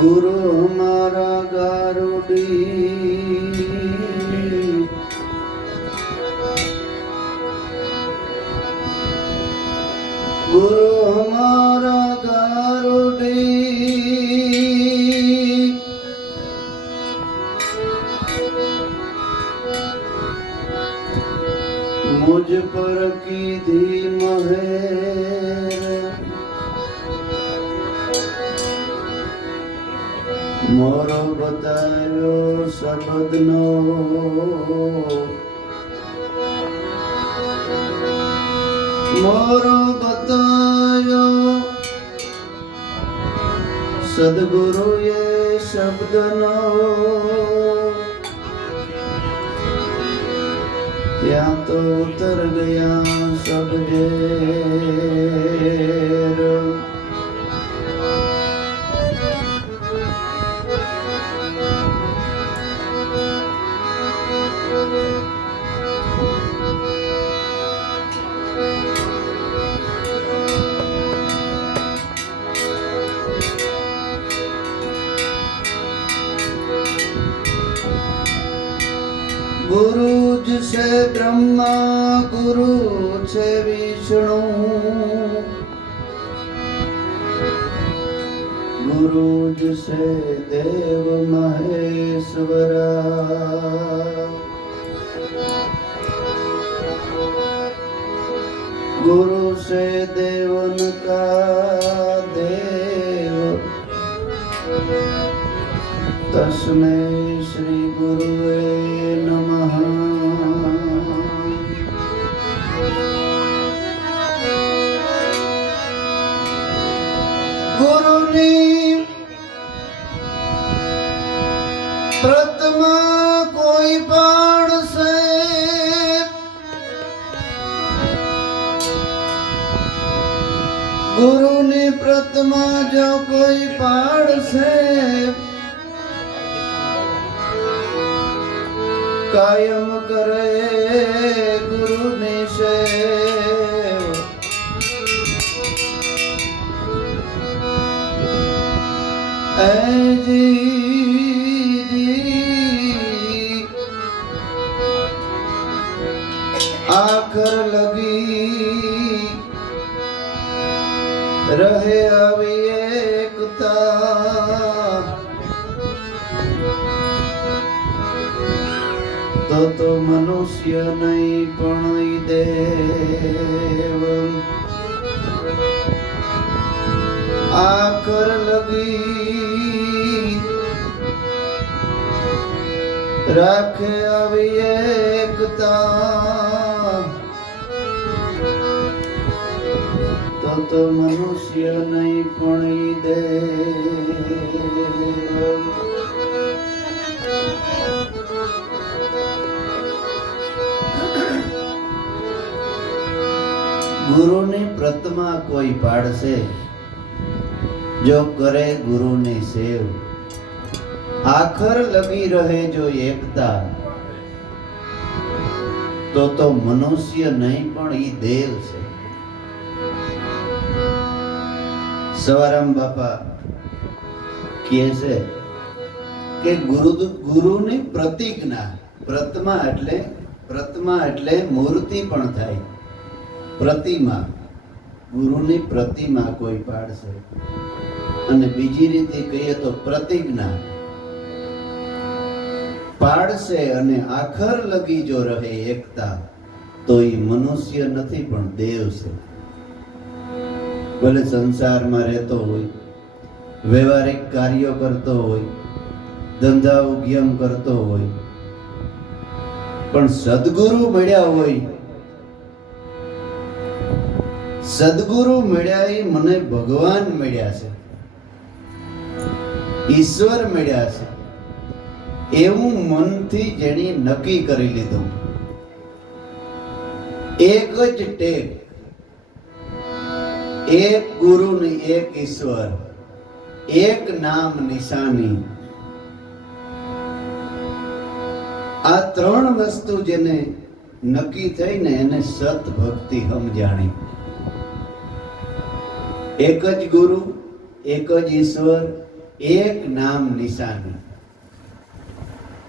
ગુરુ હમારા ગારુડી, ગુરુ હમારા ગારુડી, मुझ पर कीधी महेर, मोरो बतायो शब्दनो, मोरो बतायो सदगुरु ये शब्दनो, ત્યાં તો ઉતર ગયા સબ ઝેર, गुरु से ब्रह्मा गुरु से विष्णु, गुरु से देव महेश्वरा, गुरु से देवन का देव, तस्मै श्री गुरुवे नमः। गुरुनी प्रथमा कोई बाण से, गुरुनी प्रथमा जो कोई बाण से, कायम करे गुरु निसेव, ऐ जी आखर लगी रहे अभी एकता, तो मनुष्य नहीं पण देव, आखर लगी राखे अभी एकता, तो मनुष्य नहीं पण देव। गुरु ने प्रथमा कोई पाड़से, जो करे गुरु ने सेव, आखर लगी रहे जो एकता, तो मनुष्य नहीं पण ई देव से। सवाराम बापा કહે છે કે ગુરુની પ્રતિજ્ઞા, પ્રથમા એટલે મૂર્તિ પણ થાય, પ્રતિમા, ગુરુની પ્રતિમા કોઈ પાડશે, અને બીજી રીતે કહીએ તો પ્રતિજ્ઞા પાડશે અને આખર લગી જો રહે એકતા, તો એ મનુષ્ય નથી પણ દેવ છે। ભલે સંસારમાં રહેતો હોય, વ્યવહારિક કાર્યો કરતો હોય, ધંધા ઉદ્યમ કરતો હોય, પણ સદગુરુ મળ્યા હોય, સદગુરુ મળ્યા એ મને ભગવાન મળ્યા છે, ઈશ્વર મળ્યા છે, એવું મનથી જેણે નક્કી કરી લીધું, એક જ ટેક, એક ગુરુ ને એક ઈશ્વર, એક નામ નિશાની, આ ત્રણ વસ્તુ જેને નક્કી થઈને એને સત ભક્તિ સમજાણી। એક જ ગુરુ, એક જ ઈશ્વર, એક નામ નિશાની.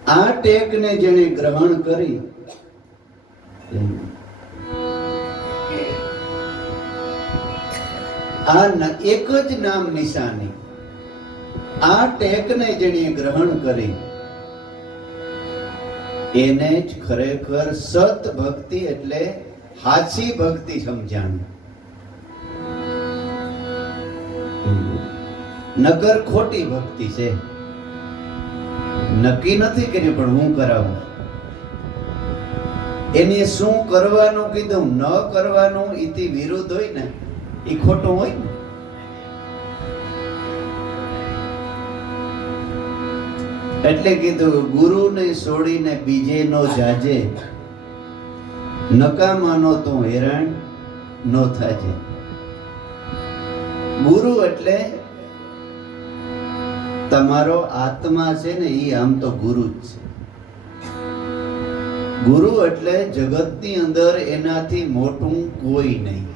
આ ટેકને જેણે ગ્રહણ કરી, એક જ નામ નિશાની, આ ટેકને જેણે ગ્રહણ કરી, એને જ ખરેખર સત ભક્તિ એટલે હાચી ભક્તિ સમજાણી. નગર ખોટી ભક્તિ છે, નક્કી નથી કર્યું પણ હું કરાવું. એને શું કરવાનું કીધું, ન કરવાનું ઈથી વિરુદ્ધ હોય ને એ ખોટું હોય ને. એટલે કીધું ગુરુને છોડીને બીજે નો જાજે, નકામાનો તું હેરાન નો થાજે. ગુરુ એટલે તમારો આત્મા છે ને, એ આમ તો ગુરુ જ છે. ગુરુ એટલે જગતની અંદર એનાથી મોટું કોઈ નહીં.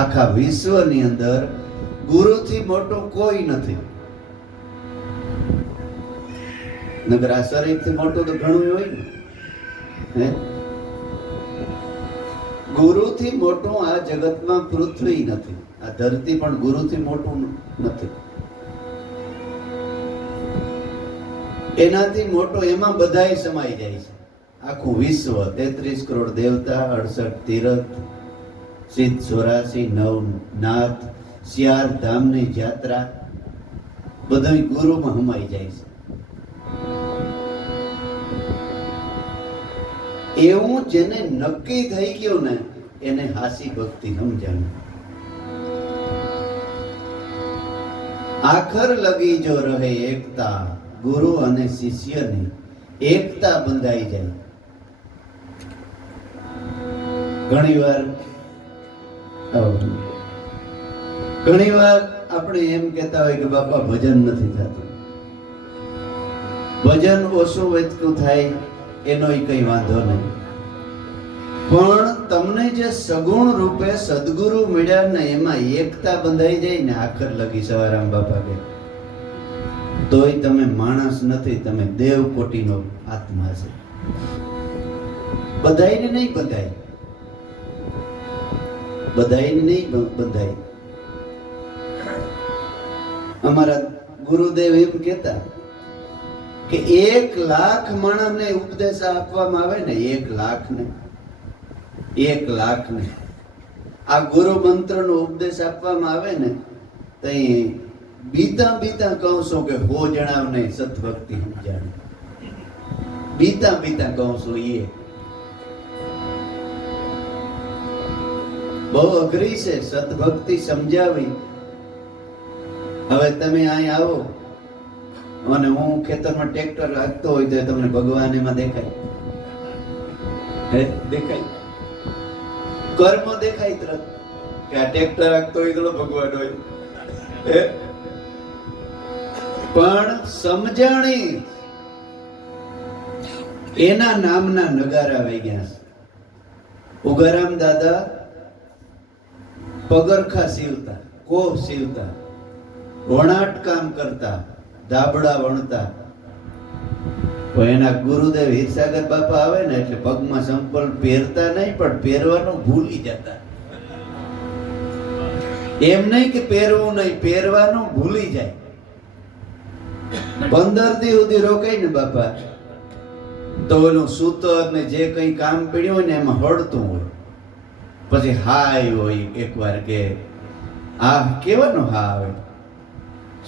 આખા વિશ્વની અંદર ગુરુથી મોટું કોઈ નથી. નગર આ શરીરથી મોટું તો ઘણું હોય ને. ગુરુથી મોટું આ જગતમાં પૃથ્વી નથી, આ ધરતી પણ ગુરુથી મોટું નથી. એનાથી મોટો એમાં બધાય સમાઈ જાય છે. આખું વિશ્વ, 33 કરોડ દેવતા, 68 તીર્થ, સિદ્ધ 84 9 નાથ, 11 ધામની યાત્રા, બધું ગુરુમાં સમાઈ જાય છે. એવું જેને નક્કી થઈ ગયું ને, એને હાસી ભક્તિ સમજાણી. આખર લગી જો રહે એકતા, ગુરુ અને શિષ્યની એકતા બંધાઈ જાય. ઘણી વાર આપણે એમ કહેતા હોય કે બાપા ભજન નથી થતું, ભજન ઓછું વેચતું થાય એનો કઈ વાંધો નહીં. પણ તમને જે સગુણ રૂપે સદગુરુ મળ્યા ને, એમાં એકતા બંધાઈ જાય ને, આખર લગી સવારામ બાપા કે તોય તમે માણસ નથી, તમે દેવ કોટીનો આત્મા છે. બધાઈને નહીં બંધાય, બધાઈને નહીં બંધાય. અમારા ગુરુદેવ એમ કહેતા કે 1 લાખ માણસને ઉપદેશ આપવામાં આવે ને, 1 લાખને આ ગુરુ મંત્રનો ઉપદેશ આપવામાં આવે ને, તો બીતા કહું છું કે હો જણાવ નહીં સતભક્તિ સમજાણી. બીતા કહું છું. એ બહુ અઘરી છે સતભક્તિ સમજાવી. હવે તમે અહીં આવો અને હું ખેતરમાં ટ્રેક્ટર રાખતો હોય તો તમને ભગવાન એમાં દેખાય? દેખાય? કર્મ દેખાય તરત કે આ ટ્રેક્ટર રાખતો હોય તો ભગવાન હોય. પણ સમજાણી એના નામના નગારા વાગ્યા છે. ઉગારામ દાદા પગરખા સીવતા, કોપ સીવતા, વણાટ કામ કરતા, ધાબળા વણતા. એના ગુરુદેવ હિરસાગર બાપા આવે ને એટલે પગમાં સંપલ પહેરતા નહીં, પણ પહેરવાનું ભૂલી જતા. એમ નહીં કે પહેરવું નહીં, પહેરવાનું ભૂલી જાય. 15 દી સુધી રોકાય ને બાપા તો એનું સૂતર ને જે કઈ કામ પડ્યું હોય ને એમાં હળતું હોય. પછી હાય હોય એકવાર કે આ કેવાનો હા આવે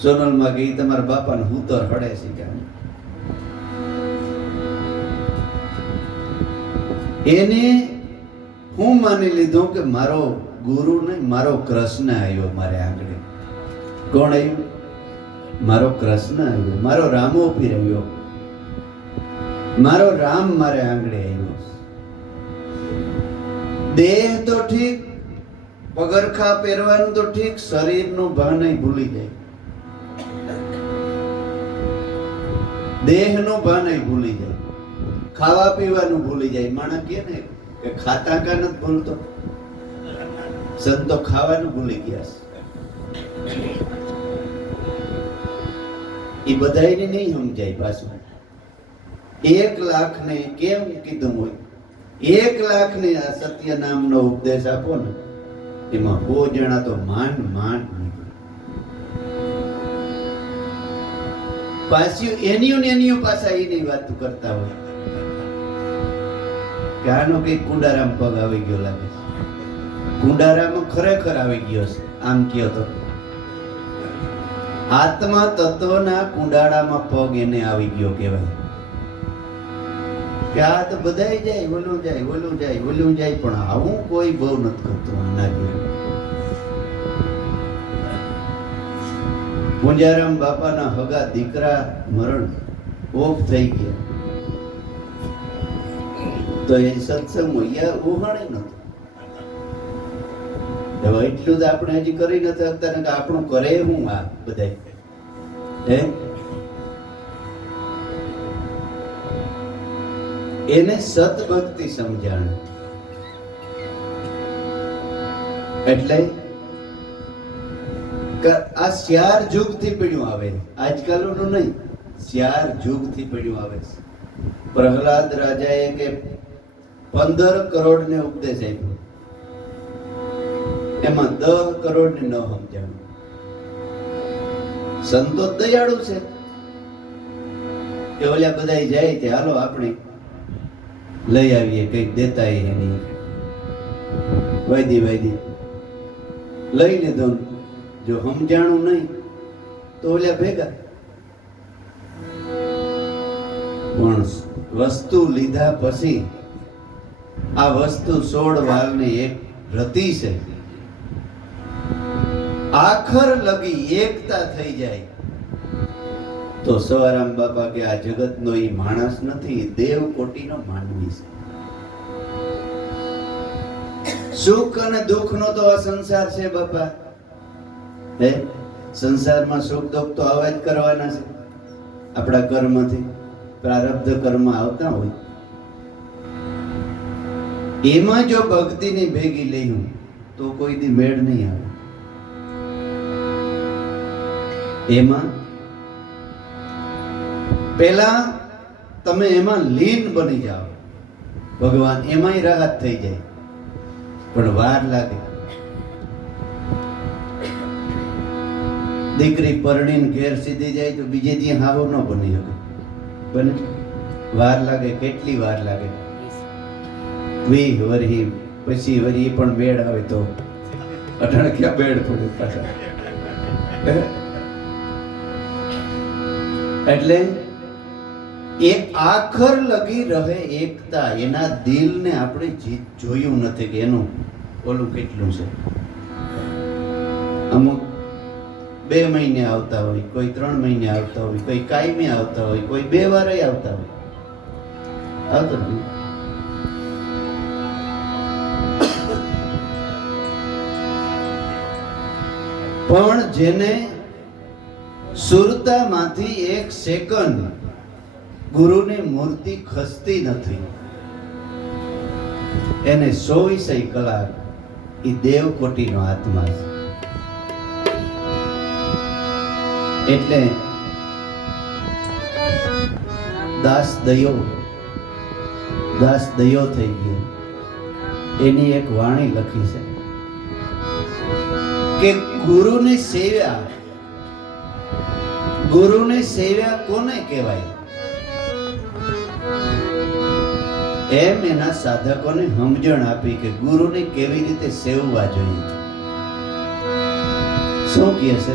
સોનલમાં કે તમારા બાપાને સૂતર હળે છે કે એને હું માની લીધું કે મારો ગુરુ ને મારો કૃષ્ણ આવ્યો મારે આંગણે. કોણ આવ્યું? મારો કૃષ્ણ આવ્યો, મારો રામો પીર આવ્યો, મારો રામ મારે આંગણે આવ્યો. દેહ તો ઠીક, પગરખા પહેરવાનું તો ઠીક, શરીરનું ભાન ભૂલી જાય, દેહનું ભાન ભૂલી જાય, ખાવા પીવાનું ભૂલી જાય. માણસ કહે ને કે ખાતા કા નથી ભૂલતો, સંતો ખાવાનું ભૂલી ગયા છે. એ બધાને નહીં સમજાય. પાછું 1 લાખ ને કેમ કીધું હોય, 1 લાખ ને આ સત્ય નામનો ઉપદેશ આપો ને, એમાં 100 જણા તો માંડ માંડ નીકળે. પાછું એની પાછા એની વાત કરતા હોય કે આનો કઈ કુંડારામ પગ આવી ગયો લાગે છે. કુંડારામાં ખરેખર આવી ગયો છે. આમ કયો તો આત્મા તત્વના કુંડાળામાં પગ એને આવી ગયો કહેવાય. કે આ તો બધાય જાય, ઓલું જાય, ઓલું જાય, ઓલું જાય, પણ આવું કોઈ બહુ નથી કરતું. આના જેવું પૂંજારામ બાપાના હગા દીકરા મરણ ઓફ થઈ ગયા તો એ સત્સંગ ઉહાણી નતો. હવે એટલું જ આપણે હજી કરી નથી શકતા ને, આપણું કરે હું આ બધા હે. એને સતભક્તિ સમજાણ. એટલે આ 4 યુગથી પડ્યું આવે, આજકાલનું નહીં, 4 યુગથી પડ્યું આવે છે. પ્રહલાદ રાજાએ કે 15 કરોડ ને ઉપદેશ આપ્યો, એમાં 10 કરોડ ને ન સમજાણું. સંતો દયાળુ છે કે ઓલા બધા જાય તે હાલો આપણે લઈ આવીએ, કઈક દેતા એની વાયદી લઈ લીધો. જો સમજાણું નહીં તો ઓલા ભેગા. પણ વસ્તુ લીધા પછી આ વસ્તુ 16 વાલની એક રતિ છે, આખર લગી એકતા થઈ જાય તો સવારામ બાપા કે આ જગતનો ઈ માણસ નથી, દેવ કોટીનો માનવી છે. સુખ અને દુઃખનો તો આ સંસાર છે બાપા. હે, સંસારમાં સુખ દુઃખ તો આવા જ કરવાના છે. આપણા કર્મથી પ્રારબ્ધ કર્મ આવતા હોય, એમાં જો ભક્તિની ભેગી લઈ તો કોઈ દી મેળ નહીં આવે. એમાં પેલા તમે એમાં લીન બની જાઓ, ભગવાન એમાંય રાહત થઈ જાય, પણ વાર લાગે. દીકરી પરણીને ઘેર સીધી જાય તો બીજે દી હાવો ન બની શકે, બને વાર લાગે. કેટલી વાર લાગે? 20 વર્ષ પછી વરી પણ બેડ આવે તો અઢળક્યા બેડ પડે પાછા. એટલે એ આખર લગી રહે એકતા. એના દિલને આપણે જોયું નથી કે એનું ઓલું કેટલું છે. અમુક 2 મહિને આવતા હોય, કોઈ 3 મહિને આવતા હોય, કોઈ કાયમી આવતા હોય, કોઈ 2 વારે આવતા હોય. આવતો નથી. પણ જેને સુરતામાંથી 1 સેકન્ડ ગુરુની મૂર્તિ ખસતી નથી, એને 24 કલાક એ દેવકોટીનો આત્મા છે. એટલે દાસ દયો થઈ ગયો. એની એક વાણી લખી છે કે ગુરુની સેવા કોને કહેવાય? એમ એના સાધકોને સમજણ આપી કે ગુરુને કેવી રીતે સેવવા જોઈએ. શું કહે છે?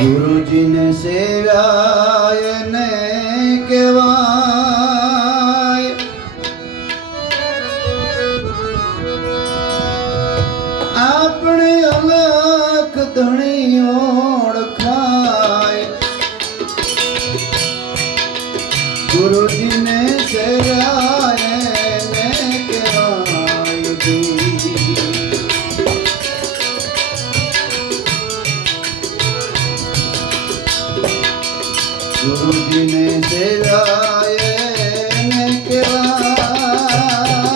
ગુરુજીને સેવા એને કહેવાય, આપણે અલખ ધણી ઓળખાય. ગુરુજીને સેવા એને કહેવાય. ગુરુજીને સેવા એને કહેવાય.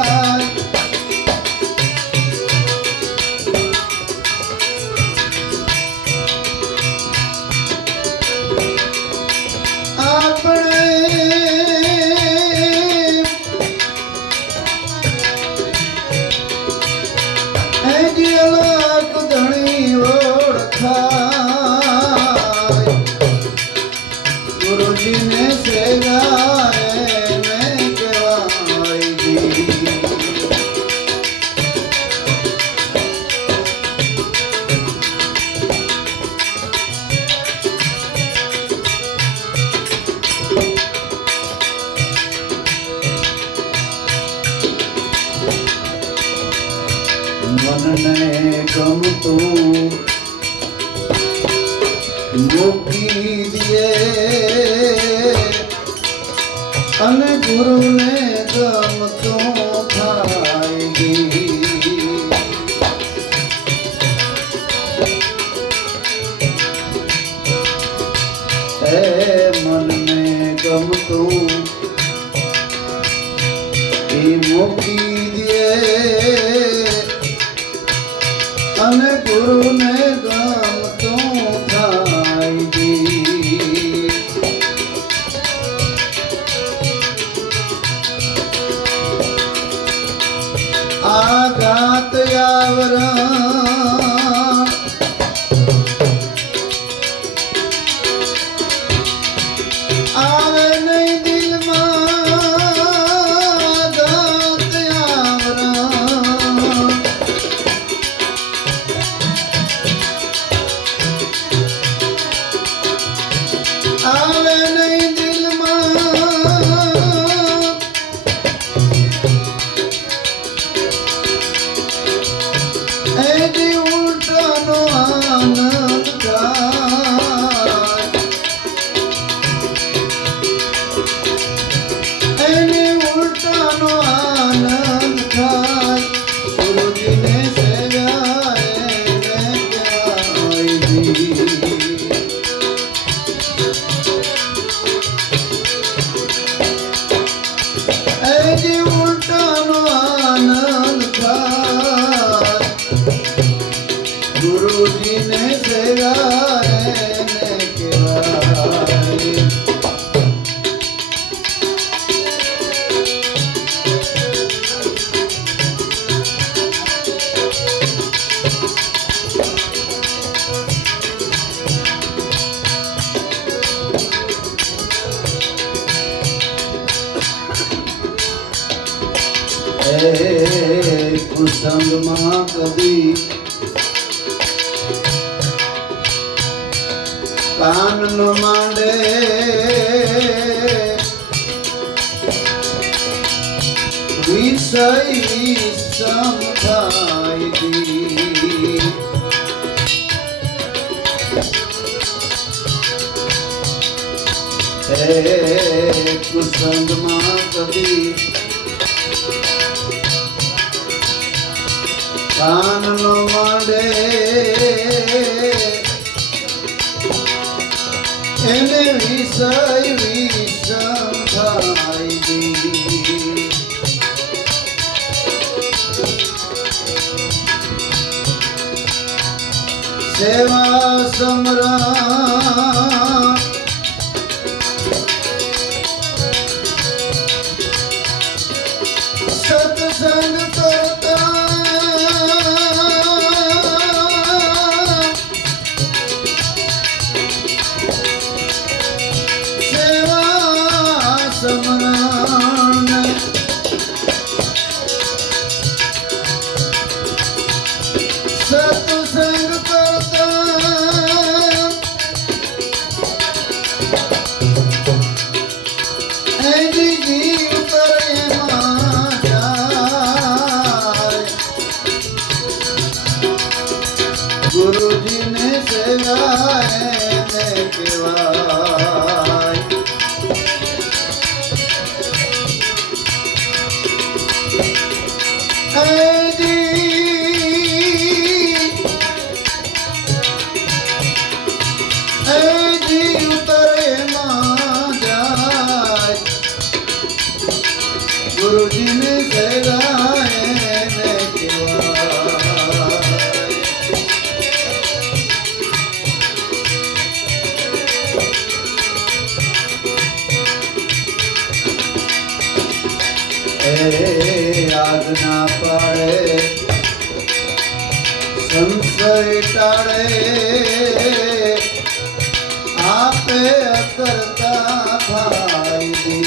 ગમતું મૂકી દે અને ગુરુને ગમતું થાય હે મનને ગમતું એ મૂકી દે અને ગુરુને ગમતું થાય આઘાત આવરણ આવે નહીં દિલમાં આઘાત આવરણ આવે નહીં દિલમાં એથી ઉલટાનો આનંદ થાય એને ઉલટાનો આનંદ થાય ગુરુજીને સેવ્યા એને કહેવાય એથી ઉલટાનો આનંદ થાય ગુરુજીને સેવ્યા એને કહેવાય કુસંગમાં કદી કાન ન માંડે વિષય વિષમ થાય હે કુસંગમાં કદી કાન ન માંડે એને વિષય વિષમ થાય સેવા સમરણ સત્સંગ કરતા સેવા સમરણ સત્સંગ કરતા એની જીવ તરેમાં જાય ગુરુજીને સેવા એને કહેવાય જીવ તરેમાં જાય ગુરુજીને સેવા એને કહેવાય આજ્ઞા પાડે સંશય ટાળે આપે અકર્તા ભાઈ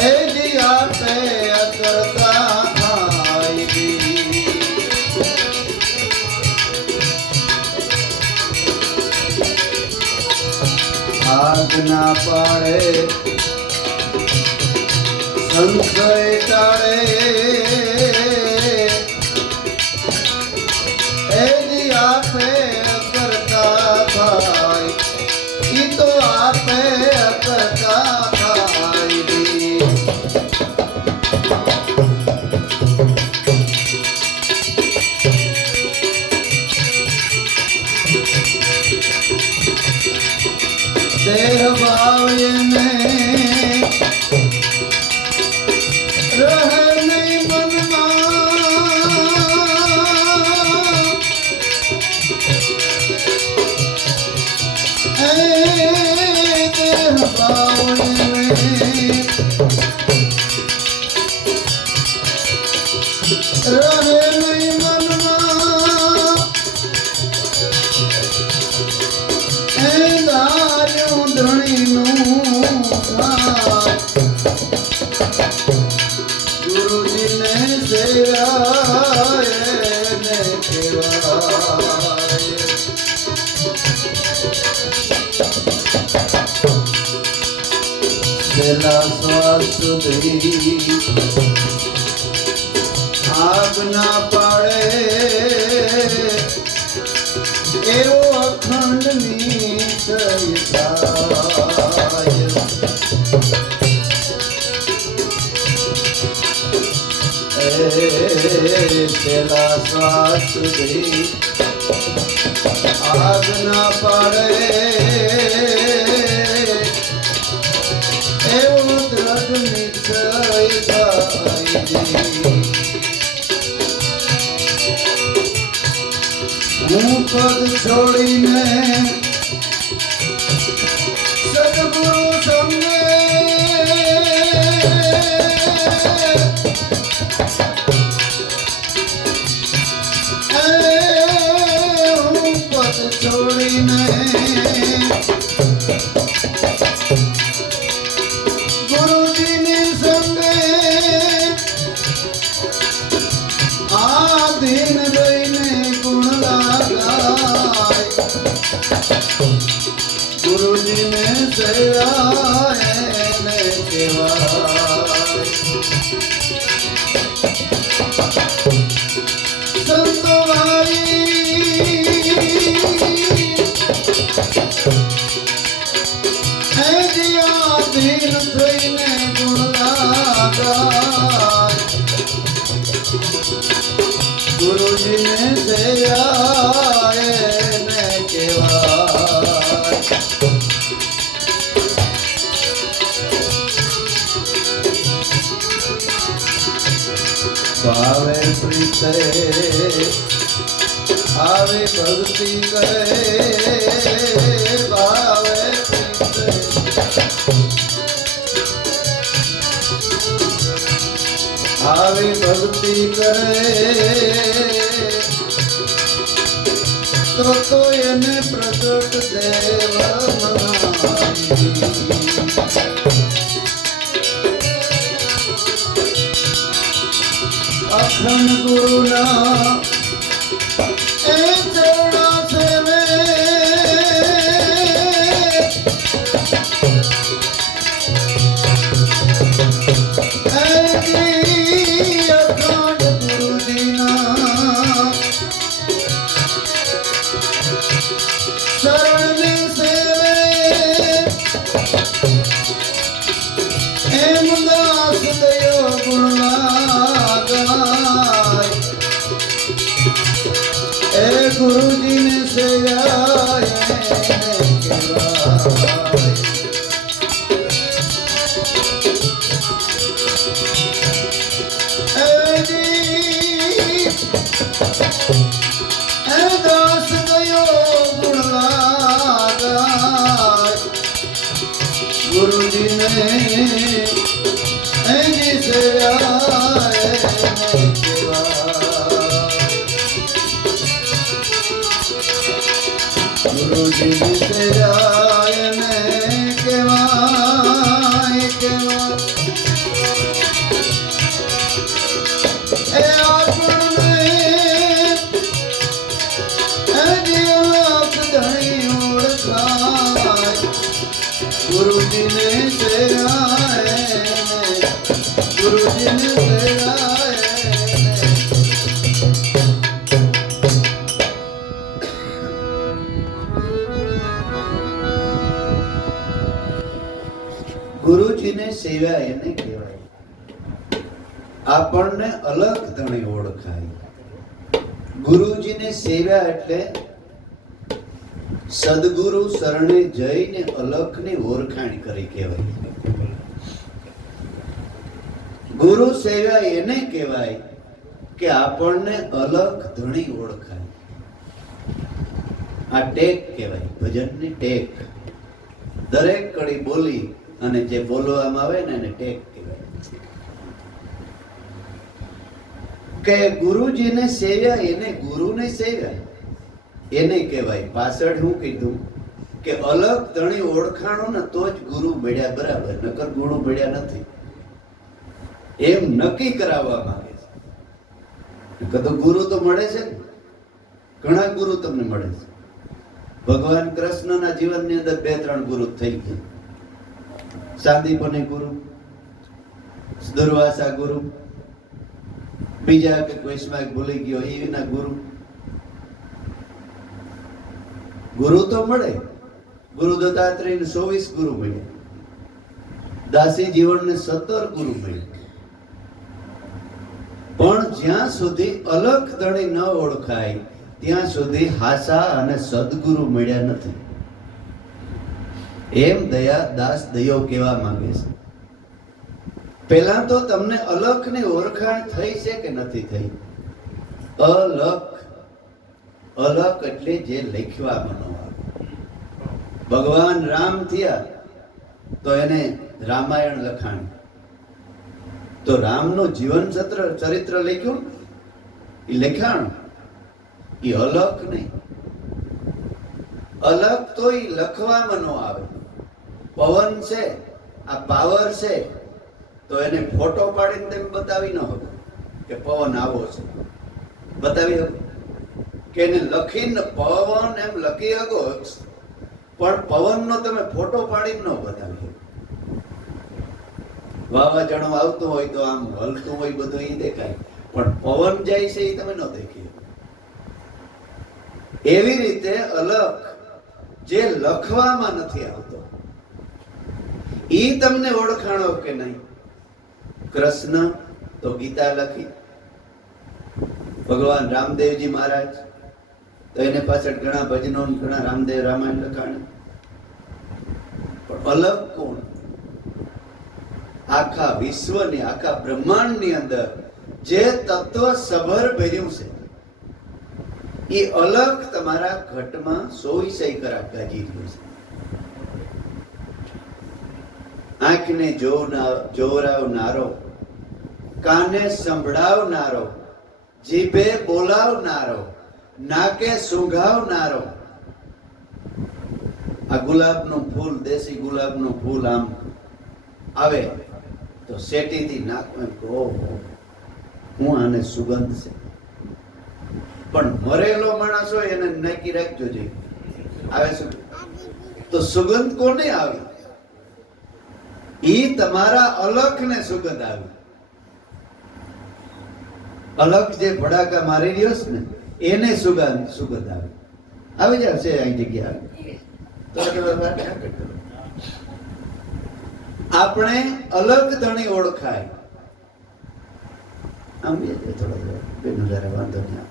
એ જી આપે અકર્તા ભાઈ આજ્ઞા પાડે સંશય ટાળે દેહ ભાવે ને રહે નહીં મનમાં એ દેહ ભાવે ને રહે નહીં મનમાં એ ધાર્યું ધણીનું થાય ગુરુજીને સેવાય ને કહેવાય છેલ્લા શ્વાસ સુધી આજ્ઞા પાડે એવો અખંડ નિશ્ચય થાય છેલ્લા શ્વાસ સુધી આજ્ઞા પાડે એવો દ્રઢ નિશ્ચય થાય હું પદ છોડીને સદગુરુ સંગે હું પદ છોડીને ગુરુજીની સંગે આધીન રહીને ગુરુજીને સેવાય ને કહેવાય સંતવારી આધીન થઈને ગુણ લાગાય ગુરુજીને સેવાય ને કહેવાય ભાવે પ્રીતે આવે ભક્તિ કરે ભાવે પ્રીતે આવે ભક્તિ કરે તો એને પ્રગટ દેવ મનાવી અખંડ ગુરુના એ ચરણા સેવે અખંડ ગુરુજીના શરણને સેવે એમ દાસ દયો ગુણ એ ગુરુજીને સેવાય એ દાસ ગયો ગુણ લાગાય ગુરુજીને એની સેવાય ગુરુજીની સેવાય ને કહેવાય એ આપણને જીવક ધણી ઓળખાય ગુરુજીને સેવાય ગુરુજીને સેવાય ગુરુજીને સેવા એને કહેવાય આપણને અલગ ધણી ઓળખાય ગુરુજીને સેવા એટલે સદગુરુ શરણે જઈને અલખની ઓળખાણ કરી કહેવાય. ગુરુ સેવા એને કહેવાય કે આપણને અલખ ધણી ઓળખાય. આ ટેક કહેવાય, ભજનની ટેક. દરેક કડી બોલી અને જે બોલવામાં આવે ને એને ટેક કહેવાય. કે ગુરુજીને સેવ્યા એને ગુરુને સેવ્યા એને કહેવાય. પાછળ હું કીધું કે અલગ ધણી ઓળખાણો ને તો જ ગુરુ મળ્યા બરાબર, નકર ગુરુ મળ્યા નથી એમ નક્કી કરાવવા માંગે છે. તો ગુરુ તો મળે છે ને, ઘણા ગુરુ તમને મળે છે. ભગવાન કૃષ્ણના જીવનની અંદર 2-3 ગુરુ થઈ ગયા. સાંદીપની ગુરુ, દુર્વાસા ગુરુ, બીજા કે કોઈ સ્માક ભૂલી ગયો એના ગુરુ. ગુરુ તો મળે. ગુરુ દત્તાત્રેયને 24 ગુરુ મળ્યા. દાસી જીવનને 17 ગુરુ મળ્યા. પણ જ્યાં સુધી અલખ ધણી ન ઓળખાય ત્યાં સુધી હાસા અને સદગુરુ મળ્યા નથી. એમ દયા દાસ દયો કહેવા માંગે છે. પહેલા તો તમને અલખની ઓળખાણ થઈ છે કે નથી થઈ? અલખ, અલખ એટલે જે લખવામાં ન આવે. ભગવાન રામ થયા તો એને રામાયણ લખાણ, તો રામનું જીવન ચરિત્ર લખ્યું, એ લખાણ, એ અલખ નહીં. અલખ તો એ લખવામાં ન આવે. પવન છે, આ પાવર છે, તો એને ફોટો પાડીને તમે બતાવી ન શકો કે પવન આવો છે, બતાવી શકો? કે એને લખીને પવન એમ લખી શકો, પણ પવનનો તમે ફોટો પાડીને ન બતાવી શકો. વાવાઝોડું આવતું હોય તો આમ હલતું હોય બધું એ દેખાય, પણ પવન જાય છે એ તમે ન દેખી શકો. એવી રીતે અલખ જે લખવામાં નથી આવતો એ તમને ઓળખાણો કે નહીં? કૃષ્ણ તો ગીતા લખી, ભગવાન રામદેવજી મહારાજ તો એને પાછળ ઘણા ભજનો, ઘણા રામદેવ રામાયણ લખાણ. પણ અલગ કોણ? આખા વિશ્વની, આખા બ્રહ્માંડની અંદર જે તત્વ સભર ભર્યું છે એ અલગ તમારા ઘટમાં 100 કરા ગાજી રહ્યું છે. આંખને જોવરાવનારો, કાને સંભળાવનારો, જીભે બોલાવનારો, નાકે સૂંઘાવનારો. આ ગુલાબનું ફૂલ, દેશી ગુલાબનું ફૂલ આમ આવે તો શેટીથી નાકમાં હું આને સુગંધ છે. પણ મરેલો માણસ હોય એને નાકી રાખજો જોઈએ, આવે છે તો સુગંધ કોને આવી? ઈ તમારા અલખને સુગંધ આવી. અલખ જે ભડાકા મારી રહ્યો છે ને એને સુગંધ આવી. આવી જાય છે અહીં જગ્યા તો આપણે અલગ ધણી ઓળખાય. આમ થોડો બેનો જયારે વાંધો નહીં.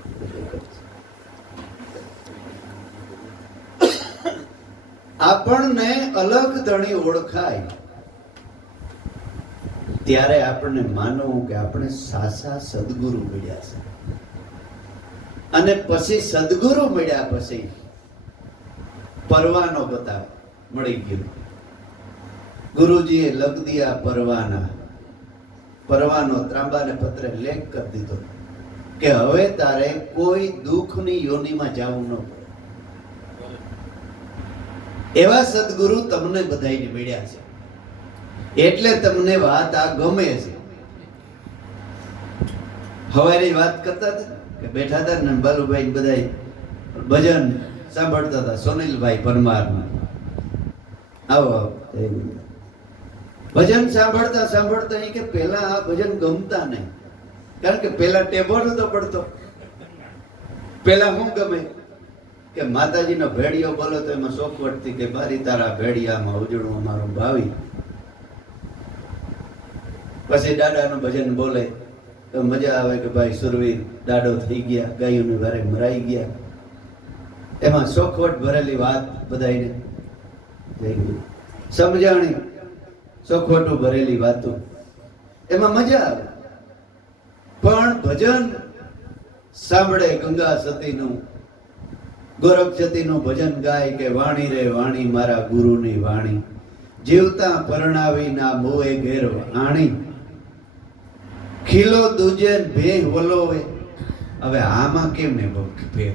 આપણને અલગ ધણી ઓળખાય ત્યારે આપણને માનવું કે આપણે સાસા સદગુરુ મળ્યા છે. અને પછી સદગુરુ મળ્યા પછી પરવાનો બતાવ મળી ગયો. ગુરુજીએ લખ દિયા પરવાના, પરવાનો ત્રાંબાને પત્રે લેખ કરી દીધો કે હવે તારે કોઈ દુઃખની યોનિમાં જવું ન પડે. એવા સદગુરુ તમને બધાને મળ્યા છે એટલે તમને વાત આ ગમે છે. હવારી વાત કરતા હતા કે બેઠા હતા ને બાલુભાઈ બધા ભજન સાંભળતા હતા, સોનીલભાઈ પરમાર. આવો ભજન સાંભળતા સાંભળતા કે પેલા આ ભજન ગમતા નહીં, કારણ કે પેલા ટેબો નતો પડતો. પેલા હું ગમે કે માતાજીનો ભેડિયો બોલો તો એમાં સોખવટથી કે બારી તારા ભેડિયામાં ઉજળું અમારું ભાવિ. પછી દાદાનું ભજન બોલે તો મજા આવે કે ભાઈ સુરવીર દાડો થઈ ગયા, ગાયોને વારે મરાઈ ગયા. એમાં ચોખવટ ભરેલી વાત બધાને થઈ ગઈ, સમજાણી ચોખવટો ભરેલી વાતો, એમાં મજા આવે. પણ ભજન સાંભળે ગંગા સતીનું, ગોરખ સતીનું ભજન ગાય કે વાણી રે વાણી મારા ગુરુની વાણી, જીવતા પરણાવી ના મોએ ઘેર આણી, ખીલો દૂજે ભે વલોવે. હવે આમાં કેમ ને ફેર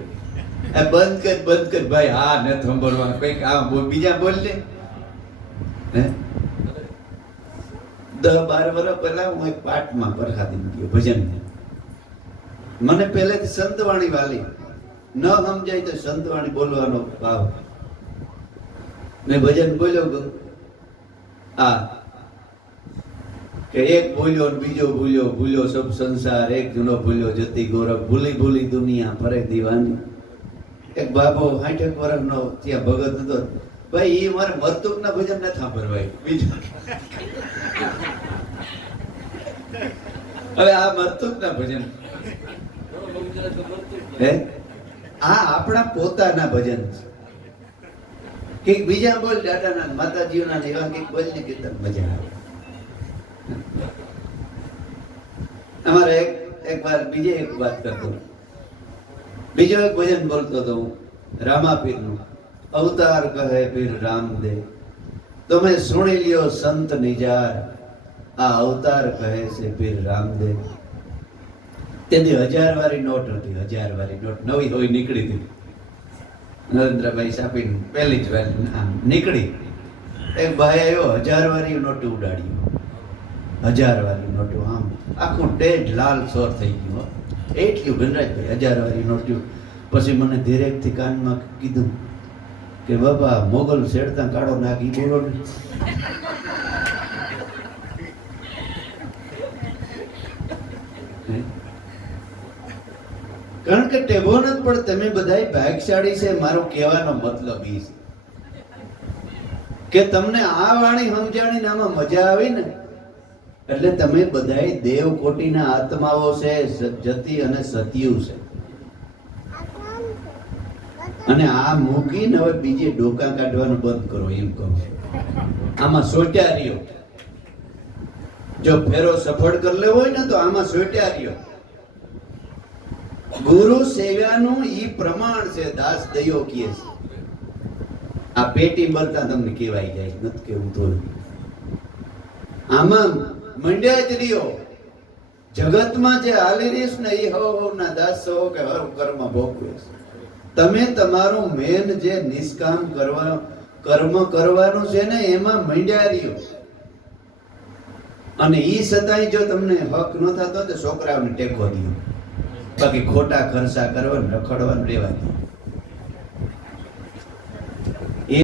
બંધ કર ભાઈ, આ ન સાંભળવાનું, કઈક આ બીજા બોલ લે. 10-12 વર્ષ પહેલા હું એક પાઠમાં પરખાદી ગયો ભજન. મને પહેલેથી સંતવાણી વાલી, ન સમજાય તો સંતવાણી બોલવાનો ભાવ. મેં ભજન બોલ્યો આ કે એક બોલ્યો બીજો ભૂલ્યો, ભૂલ્યો સબ સંસાર, એક જૂનો ભૂલ્યો જતી ગોરખ, ભૂલી ભૂલી દુનિયા ફરે દીવાની. એક બાબો 60 વર્ષનો ત્યાં ભગત હતો, ભાઈ એ મારે મરતુક ના ભજન ન સાંભળવાય બીજું. હવે આ મરતુક ના ભજન હે, આ આપણા પોતાના ભજન છે. કે બીજા બોલ દાદાના માતાજીઓના એવા કંઈક બોલ ને કે મજા આવે. અમારે એક વાર બીજે એક વાત કરતો, બીજો એક ભજન બોલતો હતો હું, રામાપીરનું. અવતાર કહે પીર રામદેવ, તમે સુણી લ્યો સંત નિજાર, આ અવતાર કહે છે પીર રામદેવ. તેથી 1000 વાળી નોટ હતી, 1000 વાળી નોટ નવી હોય નીકળી હતી. નરેન્દ્રભાઈ સાપી પહેલી જ વાર નીકળી, એક ભાઈ આવ્યો 1000 વાળી નોટ ઉડાડી, 1000 વાળી નોટો આમ આખું ટેજ લાલ સોર થઈ ગયું. એટલું ગણરાજભાઈ 1000 વાળી નોટ્યું. પછી મને ધીરેકથી કાનમાં કીધું કે બાબા મોગલ શેડતા કાળો નાખી બોલો ને. કારણ કે ટેબો નથી, પણ તમે બધાય ભાગ્યશાળી છે. મારો કહેવાનો મતલબ એ છે કે તમને આ વાણી સમજાણીને આમાં મજા આવી ને, એટલે તમે બધાય દેવકોટીના આત્માઓ છે, જતી અને સત્યુ છે. અને આ મૂકીને હવે બીજે ડોકા કાઢવાનું બંધ કરો એમ કહું. આમાં સોટ્યા રહ્યો, જો ફેરો સફળ કરી લેવો હોય ને તો આમાં સોટ્યા રહ્યો. ગુરુ સેવ્યાનું ઈ પ્રમાણ છે, દાસ દયો કહે છે. આ પેટી ભરતા તમને કહેવાય જાય, નથી કેવું તો આમાં મંડ્યા જ રહ્યો. જગતમાં જે હાલી રહીશ ને એ હવના દાસ હો કે હર કર્મ ભોગવે છે. તમે તમારું મેન જે નિષ્કામ કર્મ કરવાનું છે ને એમાં મંડ્યા રહ્યો. અને ઈ છતાંય જો તમને હક ન થતો તો છોકરાઓને ટેકો દો, બાકી ખોટા ખર્ચા કરવાનું રખડવાનું રહેવા દો.